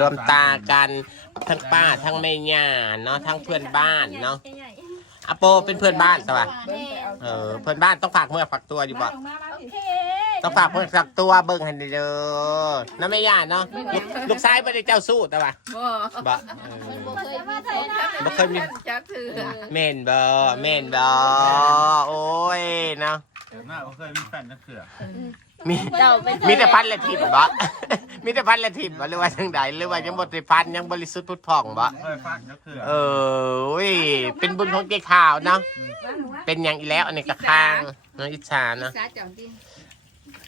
รวมตากันทั้งป้าทั้งแม่ย่าเนาะทั้งเพื่อนบ้านเนาะอาโปเป็นเพื่อนบ้านใช่ปะเออเพื่อนบ้านต้องฝากเมื่อฝากตัวอยู่บ่ โอเคต้องฝากเมื่อฝากตัวเบิ่งให้เด้อน้าแม่ย่าเนาะลูกลูกชายไม่ได้เจ้าสู้แต่ว่าบ่บ่เออเคยมาไทยนะบ่เคยมีจักถือแม่นบ่แม่นบ่โอ้ยเนาะ เดี๋ยวหน้าเขาเคยมีแฟนนักเสือมีเจ้าเป็นมีแต่พันและทิพย์บ่ มีแต่พันและทิพย์บ่หรือว่าจังใดหรือว่ายังบ่ได้พันยังบริสุทธิ์พุทธผ่องบ่ เคยฟักนักเสือเอออุ้ยเป็นบุญของเจ๊ขาวเนาะ เป็นอย่างอีแล้วอันนี้ก็ข้างเนาะอิจฉาเนาะสาจังที่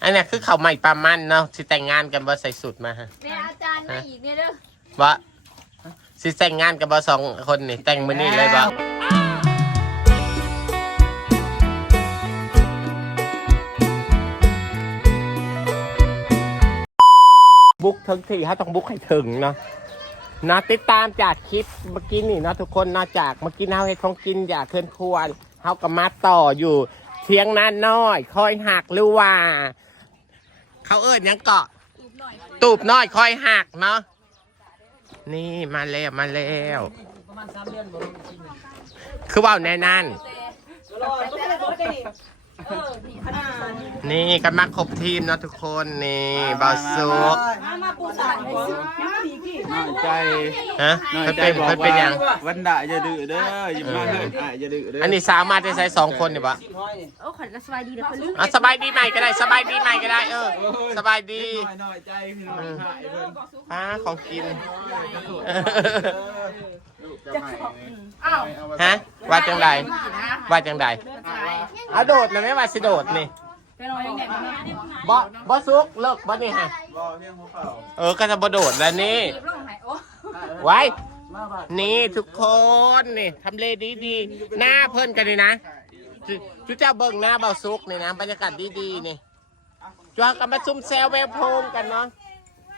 อันนี้คือเขาวใหม่ปลามันเนาะสิแต่งงานกันบ่ใส่สุดมาฮะแม่อาจารย์มาอีกเนี่ยเด้อ บ่สิแต่งงานกันบ่สองคนนี่แต่งมื้อนี้เลยบ่ ถึงที่เขาต้องบุกให้ถึงเนาะนะติดตามจากคลิปเมื่อกี้นี่นะทุกคนนอกจากเมื่อกี้เฮาเฮ็ดของกินอยากเคลื่อนครัวเฮาก็มาต่ออยู่เทียงนานน้อยคอยหักหรือว่า เขาเอิ้นยังเกาะตูบน้อยคอยหักเนาะนี่มาแล้วมาแล้วคือว่าแน่นั่น นี่กันมาครบทีมเนาะทุกคนนี่บาวซุกน้อยใจฮะน้อยเพิ่นใจเป็นบอกเพิ่นเป็นหยังว่าวันด่าอย่าดื้อเด้ออย่ามาเถิดอะอย่าดื้อเด้ออัอันนี้สาวมาจะใช้สองคนนี่ปะโอ้ขวัญสบายดีนะคนลืมอะสบายดีใหม่ก็ได้สบายดีใหม่ก็ได้เออ สบายดีน้อยน้อยใจพี่น้องหายเพิ่นอ่าของกินลูกจะหาย อ้าวฮะว่าจังใดว่าจังใดเอาโดดนะไม่ว่าสิโดดนี่บอบอซุกเลิกบอนี่ฮะบ่เพียงหัวเข่าเออก็จะบโดดแล้วนี่ไว้มาบาดนี่ทุกคนนี่ทำเลดีดีๆหน้าเพิ่นกันนี่นะจุจุเจ้าเบิ่งหน้าเบาซุกนี่นะบรรยากาศดีๆนี่จ้ากันมาซุ่มแซวแววโพงกันเนาะ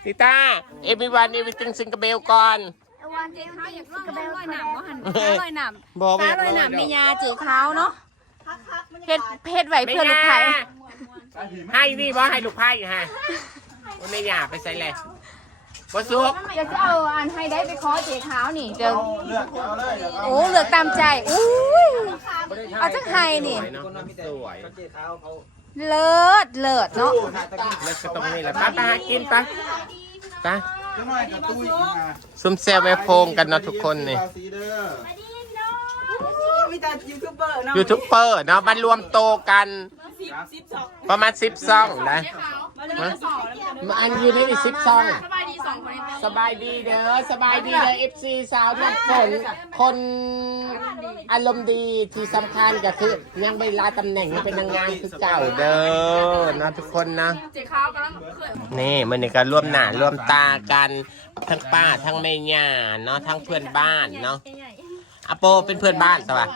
ติต้าเอวิวันเอวิติงซิงกเบลก่อน วันเจ๊เขาอยากลอยลอยหนามบ่หันลอยหนามบอกฟ้าลอยหนามมียาจือเขาเนาะเฮ็ดเฮ็ดไหวเพื่อลูกไผ่ให้นี่บ่ให้ลูกไพ่ฮะว่าไม่ยาไปใส่เลยบอซุกเดี๋ยวจะเอาอันให้ได้ไปขอเจ๊ขาวนี่เดี๋ยวเอาเลือกเอาเลยเดี๋ยวเอาโอ้เลือกตามใจอุ้ยเอาจักไห้นี่สวยเนาะสวยเลิศเลิศเนาะแล้วก็ตรงนี้แหละไปไปหากินไปไป จังหน่อยกับตุ้ยอีกมาซุ่มแซวแววโพงกันเนาะทุกคนนี่ราศีเด้อมีแต่ยูทูบเบอร์เนาะยูทูบเบอร์เนาะมันรวมโตกัน ประมาณสิบซองนะ อันอยู่ในนี่สิบซองสบายดีเด้อสบายดีเด้อเอฟซีสาวน้ำฝนคนอารมณ์ดีที่สำคัญก็คือยังไม่ลาตำแหน่งยังเป็นนางงามคือเก่าเด้อนะทุกคนนะ เจ๊ขาวกำลังเคยนี่มันนี่ก็ร่วมหน้าร่วมตากันทั้งป้าทั้งแม่ย่าเนาะทั้งเพื่อนบ้านเนาะอาโปเป็นเพื่อนบ้านใช่ปะ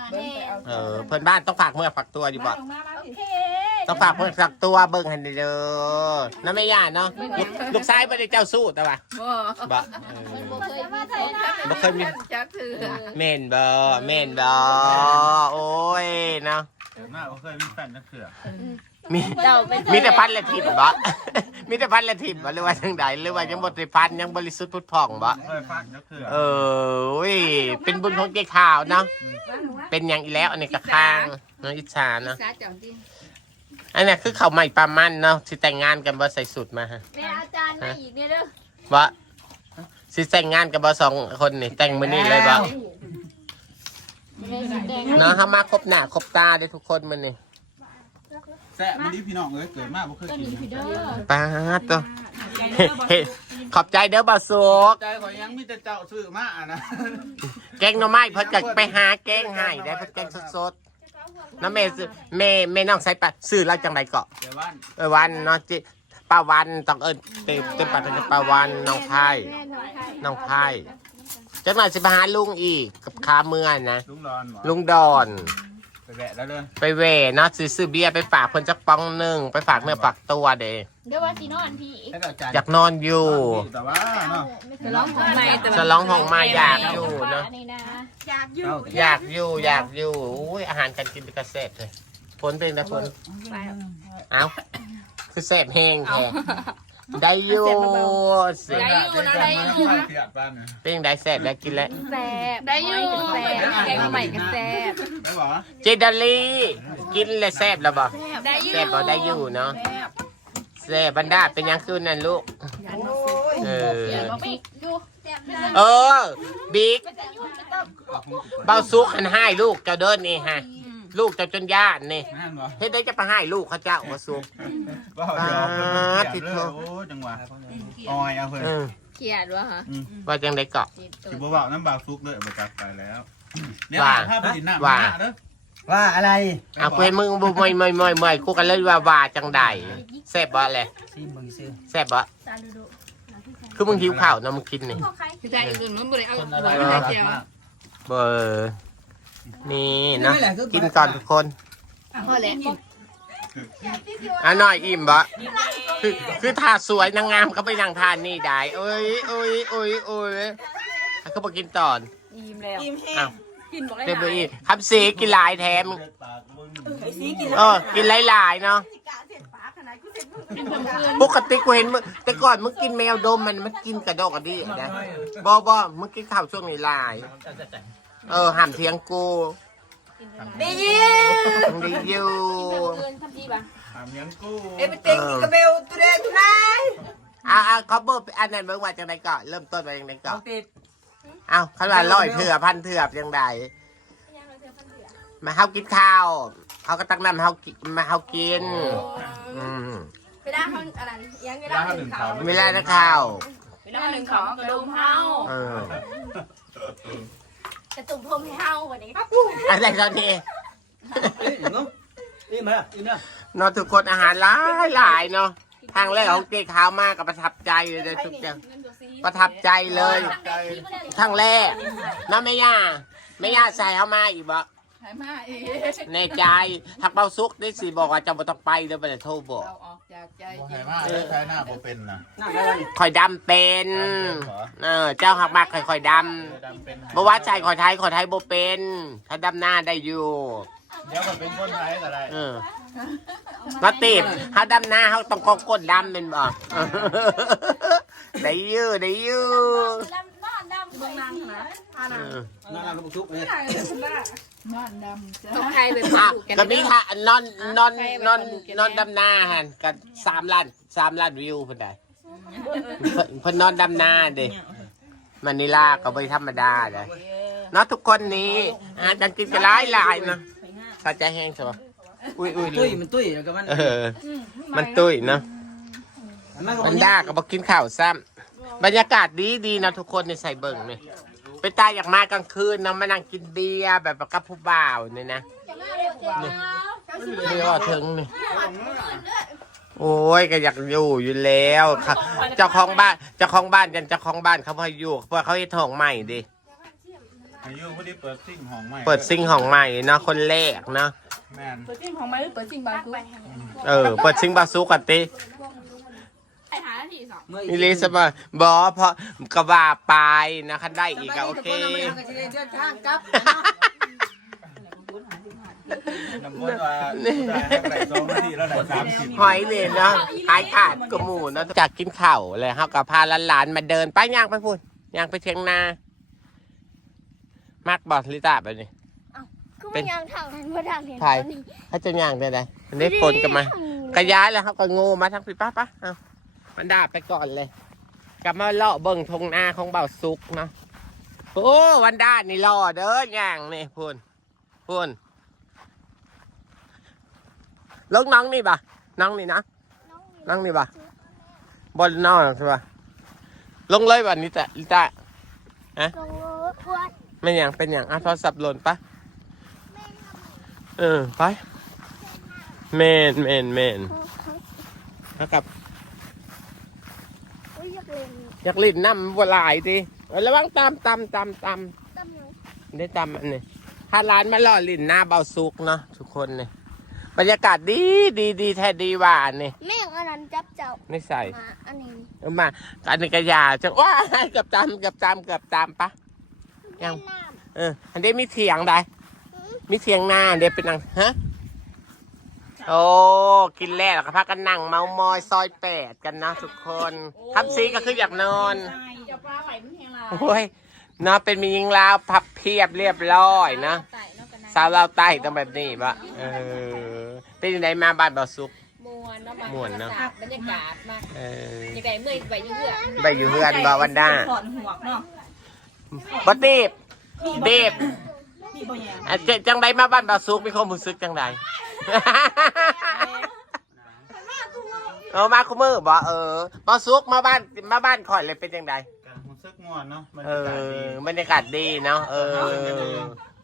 เออเพื่อนบ้านต้องฝากเมื่อฝากตัวอยู่บ่ โอเค ต้องฝากเมื่อฝากตัวเบิ่งให้เด้อน้าแม่ย่าเนาะลูกลูกชายไม่ได้เจ้าสู้แต่ว่าบ่บ่เออเคยมาไทยนะบ่เคยมี จักถือแม่นบ่แม่นบ่โอ้ยเนาะเดี๋ยวหน้าเขาเคยมีแฟนนักเสือมีเจ้าเป็นมีแต่พันและทิพย์บ่ มีแต่พันและทิพย์บ่หรือว่าจังใดหรือว่ายังบ่ได้พันยังบริสุทธิ์พุทธผ่องบ่ เคยฟักนักเสือเอออุ้ยเป็นบุญของเจ๊ขาวเนาะ เป็นอย่างอีแล้วอันนี้ก็ข้างเนาะอิจฉาเนาะ สาจังที่ อันนี้คือเขาวใหม่ปลามันเนาะสิแต่งงานกันบ่ใส่สุดมาฮะแม่อาจารย์มาอีกเนี่ยเด้อว่าสิแต่งงานกันบ่สองคนนี่แต่งมื้อนี้เลยบ่แม่สีแดงเนาะถ้ามาครบหน้าครบตาได้ทุกคนมื้อนี้แซ่บมันดีพี่น้องเอ้ยเกิดมาบ่เคยกินป้าดตัวเฮ้ขอบใจเด้อบ่สุกใจขอยยังมีแต่เจ้าซื้อมาอะนะแกงหน่อไม้เพิ่นก็ไปหาแกงให้ได้เพิ่นแกงสดๆ น้าแม่ซื้อแม่แม่น้องใส่ปลาซื้อแล้วจังไดเกาะเดี๋ยวบ้านเออวันเนาะจิป้าวันต้องเอิ้นเต็มเต็มปากเป็นป้าวันน้องไพ่แม่น้องไทยน้องไพ่จังหวะสิไปหาลุงอีกกับคาเมื่อนนะลุงรอนหมอลุงดอน ไปแวะแล้วเลยไปเวเนาะซื้อซื้อเบียร์ไปฝากเพิ่นจักปองหนึ่งไปฝากเนื้อฝากตัวเด้เดี๋ยวว่าสีนอนพี่ให้เราจานอยากนอนอยู่แต่ว่าเนาะ จะร้องของใหม่แต่จะร้องห้องมาอยากอยู่เนาะนี่นะ อยากอยู่อยากอยู่อยากอยู่อุ้ยอาหารการกินเป็นกระเสษเลยผลเป็นนะผลเอ้าคือแสบแห้งแท้ได้อยู่เสได้อยู่นะได้อยู่เสียดบ้านเนี่ยเป็นได้แซ่บได้กินแล้วแซ่บได้อยู่แซ่บแกงใหม่ก็แซ่บได้บอกว่าเจดาลีกินเลยแซ่บแล้วบ่ได้อยู่แซ่บบ่ได้อยู่เนาะแซ่บบรรดาเป็นยังคืนนั่นลูกเออเออบิ๊ก เบาซุกหันให้ลูกเจ้าเดินนี่ฮะ ลูกเจ้าจนญาตินี่แม่นบ่เฮ็ดได้จะไปให้ลูกเขาเจ้ามาซุก บ่เดี๋ยวเพิ่นเสียดเลยโอ้จังหวะออยเอาเพิ่นเออเขียดวะฮะว่าจังได้เกาะสิบ่เว้าน้ำบากซุกเลยบ่จักไปแล้วเนี่ยว่าถ้าไปดินน้ำว่าเด้อว่าอะไรเอาคุยมึงบ่ไม่ไม่ไม่ไม่กูกันเลยว่าว่าจังใดแซ่บบ่แหละซีมึงซื้อแซ่บบ่คือมึงหิวข้าวเนาะมึงกินนี่คือใจอื่นมันบ่ได้เอาคนไว้อะไรไม่ได้รักเจียวมาก เบอร์นี่เนาะกินก่อนทุกคนพอแล้วอะหน่อยอิ่มบ่คือคือทาสวยนางงามก็ไปนางทานนี่ได้เอ้ยเอ้ยเอ้ยเอ้ยอะก็มากินตอนอิ่มแล้วอ้าวกินบอกได้เต็มหไปลายอีกคำสีกินหลายแถมเออกินหลายๆเนาะเป็นคนอื่นปกติกูเห็นมึงแต่ก่อนมึงกินแมวดมมันมันกินกระดอกกระดี่นะบอบอมึงกินข้าวช่วงนี้หลาย เออห้ามเทียงกูดีอยู่ดีอยู่เพื่อนทำดีป่ะถามยังกู้เออเอาเอาเขาเบอร์อันนั้นเมื่อว่าจังไดก่อนเริ่มต้นมาจังไดก่อนเอาขนาดร้อยเถื่อพันเถื่อยังไงมาเฮากินข้าวเขาก็ตั้งน้ำเฮากินมาเฮากินอืมไปได้เขาอะไรยังไม่ได้ได้หนึ่งเขาเวลานะข้าวไปได้หนึ่งของกระดุมเฮาเออจะตุ่ มพรมให้เฮาวันนี้อะไรตอนนี้เอ้ยเนาะนี่มาอีน่ะเนาะทุกคนอาหารหลายหลายเนาะทางแรกของเจ๊ขาวมากกับประทับใจเลยนะทุกอย่างประทับใจเลยทางแรกเนาะแม่ย่าแม่ย่าใส่เข้ามาอีกบ่ ใช่มาเองแน่ใจหักเบาซุกได้สิบอกว่าจะบ่ต้องไปเดี๋ยวไปโทรบอกเราออกจากใจบ่จริให้งมาได้ใช้หน้าบ่เป็นนะนั่งอะไรนี่คอยดำเป็นเออเจ้าหักมากคอยคอยดดำเป็นำบ่ว่าใจคอยไทยคอยไทยบ่เป็นถ้าดำหน้าได้อยู่เดี๋ยวก็เป็นคนไทยก็ได้เออมาติดถ้าดำหน้าเขาต้องกองก้นดำเป็นบ่ ได้อยู่ได้อยู่ดำนอนดำ เบิ่งนางนะเออนั่งนั่งกับชุกเลยนอนดำจ้ะต้องใครเป็นอะผูกกันก็มีค่ะนอนนอนนอนนอนดำนาหันกันสามล้านสามล้านวิวเพิ่นได้เพิ่นเพิ่นนอนดำนาเด้มันนิลาก็ไม่ธรรมดาเด้เนาะทุกคนนี้อาหารการกินก็หลายหลายๆเนาะเข้าใจแห้งใช่ปะอุ้ยอุ้ยตุ้ยมันตุ้ยแล้วก็มันเออมันตุ้ยเนาะมันก็บรรดาก็บอกกินข้าวซ้ำ บรรยากาศดีดีๆนะทุกคนในใส่เบิ่งนี่ไปตายอยากมากลางคืนเนาะมานั่งกินเบียร์แบบกับผู้บ่าวนี่นะนี่เรียกว่าถึงนี่โอ้ยก็อยากอยู่อยู่แล้วค่ะเจ้าของบ้านเจ้าของบ้านกันเจ้าของบ้านเขาพออยู่เพราะเขาให้ทองใหม่ดิอายุพอดีเปิดซิ่งห้องใหม่เปิดซิงของใหม่เนาะคนแรกเนาะแม่นเปิดจริงของไม้หรือเปิดจริงบางทุกเออเปิดซิงบาซูกันติไอ้ หาหน้าที่สองเมื่อนี่ลิสมาบอเพราะกระว่าไปนะคันได้อีกอะโอเคน้ำมันว่าได้ได้สองนาทีแล้วได้สามสิบหอยเนี่ยเนาะหายขาดกระหมูเนาะจากกินข้าวเลยเฮากับพาหลานๆมาเดินไปย่างไปพูดย่างไปเทียงนามากบอลิต้าไปนี่คือมันยังทางทันเมื่อทางเห็นถ่ายตอนนี้ให้จะย่างได้ไดมันได้ฝนกันมา กระย้ายแล้วเขาก็โง่มาทั้งปีป้าป้าเอา มันดาบไปก่อนเลย กลับมาเลาะเบิ่งทงนาของเบาซุกเนาะโอ้วันด้านนี่รอเด้อย่างนี่พูนพูนลงน้องนี่ปะน้องนี่นะน้องนี่ปะบอลนอกใช่ปะลงเลยวันนี้แต่ลิต้าลงรถพวดไม่อย่างเป็นอย่างอะโทรศัพท์หล่นปะเออไปเมนเมนเมนแล้วกับ อุ้ยอยากเล่น อยากลิ้นน้ำบัวลายดิเออระวังตามตามตามตามตั้มหนูได้ตามอันนี้ถ้าร้านมาล่อลิ้นหน้าเบาซุกเนาะทุกคนเนี่ยบรรยากาศดีดีดีแท้ดีหว่าอันนี่แม่ของอันนั้นจับเจ้าไม่ใส่มาอันนี้เอามาอันนี้กระยาจะว้ายเกือบตามเกือบตามเกือบตามปะยังแม่น้เอออันนี้มีเถียงได้มีเถียงหน้าเดี๋ยวเป็นอังฮะใช่ โอ้ กินแล้วแล้วก็พากันนั่งเมามอยซอยแปดกันนะทุกคนทำซีก็คืออยากนอนเจ้าปลาไหวมันแหงลาโอ้ยเนาะเป็นมียิงลาวพับเพียบเรียบร้อยนะ ไต่เนาะกันนะสาวลาวใต้ต้องแบบนี้ปะเออ เป็นยังไงมาบ้านบ่าวสุก มวนเนาะม่วนเนาะ บรรยากาศมากเออ ยังไงเมื่อยไปเรื่อยไปอยู่เพื่อนบ่วันด้าถอนหัวเนาะบ่ตีบตีบพี่บ่แยงอะเจจังใดมาบ้านบ่าวสุกมีความรู้สึกจังใด เออมาคุมือบ่เออบ่าวสุกมาบ้านมาบ้านข่อยเลยเป็นจังใดการรู้สึกม่วนเนาะบรรเอยากาศดีอบรรยากาศดีเนาะเออ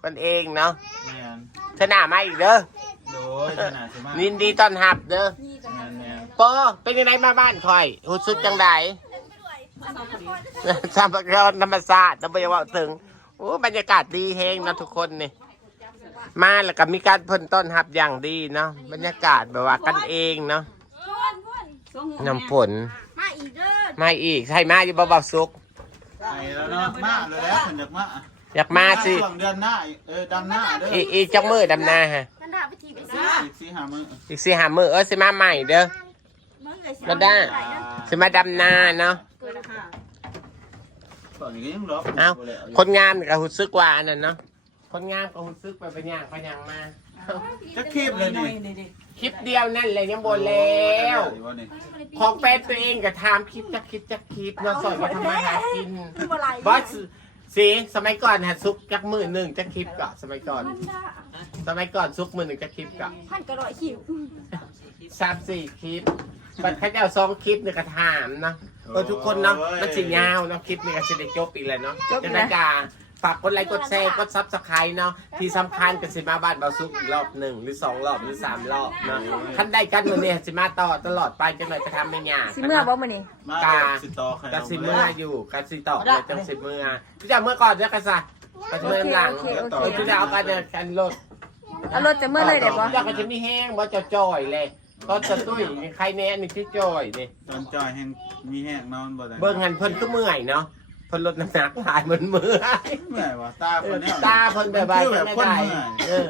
คนเองเนาะแม่นชนะมาอีกเด้อโดยขนาดสิมายินดีต้อนรับเด้อแม่นแม่นปอเป็นยังไงมาบ้านคอยรู้สึกจังได สามกรธรรมศาสตร์นะบ่อยากว่าถึงโอ้บรรยากาศดีเฮงนะทุกคนนี่ มาแล้วก็มีการเพิ่นต้อนรับอย่างดีเนาะบรรยากาศแบบว่ากันเองเนาะน้ำฝนมาอีกเด้อมาอีกใช่มาอยู่เบาๆสุกไปแล้วเนาะมาเลยแล้วเพิ่นอยากมาอยากมาสิช่วงเดือนหน้าเออดำหน้าเด้ออีอีจังมือดำนาฮะมันด่าไปทีไปสิอีกสี่ห้ามื้ออีกสี่หามือเออสิมาใหม่เด้อมึงเลยสิมาได้สิมาดำนาเนาะก่อนอย่างนี้ยังรอเอ้าคนงามนี่ก็รู้สึกว่าอันนั้นเนาะ คนงามก็รู้สึกไปเป็นอย่างไปอย่างมา จะคีบเลยนี่คลิปเดียวนั่นเลยยังบนแล้ว ของแฟนตัวเองก็ทำคลิปจักคลิปจักคลิปเนาะสอนมาทำมาหากินบอสสิสมัยก่อนฮะซุกจักมือหนึ่งจักคลิปก็สมัยก่อน สมัยก่อนซุกมือหนึ่งจักคลิปก็พันกระโดดขิวสามสี่คลิปบัดเขาจะเอาสองคลิปเนี่ยก็ถามเนาะเออทุกคนเนาะมันสิยาวเนาะคลิปนี้ก็จะได้จบอีกแล้วเนาะจะได้กา ฝากกดไลค์กดแชร์กดซับสไครต์เนาะที่สำคัญก็สิมาบ้านเบาซุกอีกรอบหนึ่งหรือสองรอบหรือสามรอบเนาะขั้นได้กันมือเนี่ยสิมาต่อตลอดไปจังเลยจะทำไม่ยากๆสิเมื่อบ่มื้อนี้มากสิต่อใครกาซิเมื่ออยู่กาซิต่อเลยจังสิเมื่อพี่จะเมื่อก่อนจะกระสักาซิเมื่อหลังโอเคโอเคเออพี่จะเอาการเดินกันรถเอารถจะเมื่อเลยเดี๋ยวบ่อยากจะมีแห้งว่าจะจ่อยเลยก็จะตุ้ยใครแน่นี่ที่จ่อยนี่ตอนจอยแห้งมีแห้งนอนบ่ได้เบิ่งหันเพิ่นก็เมื่อยเนาะเพิ่นลดน้ำหนักหลายเหมือนเมื่อยเมื่อยว่ะตาเอคอนเนี้ยตาเพิ่นแบบว่าคือจะแบบไม่คนได้เมื่อยเออ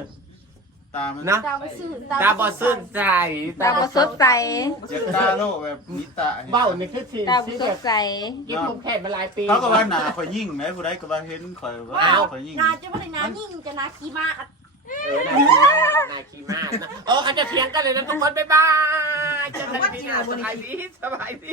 ตามันเนาะตาบ่ซื่อตาบ่ซื่นใจตาบ่สดใสเจ็บตาโลกแบบมีตาเบ้านี่คือสิตาบ่สิสแบดบใสกินผมแค่มาหลายปีเขาก็ว่าหนาข่อยยิ่งไหมผู้ใดก็ว่าเห็นข่อยว่าอ้าวข่อยยิ่งนาจะไม่ได้นายิ่งจะนาขี้มาอัดเออนายขี่ม้านายขี่ม้านะโอ้เขาจะเถียงกันเลยนะทุกคนบ๊ายบายเจอกันที่หน้าสบายดีสบายดี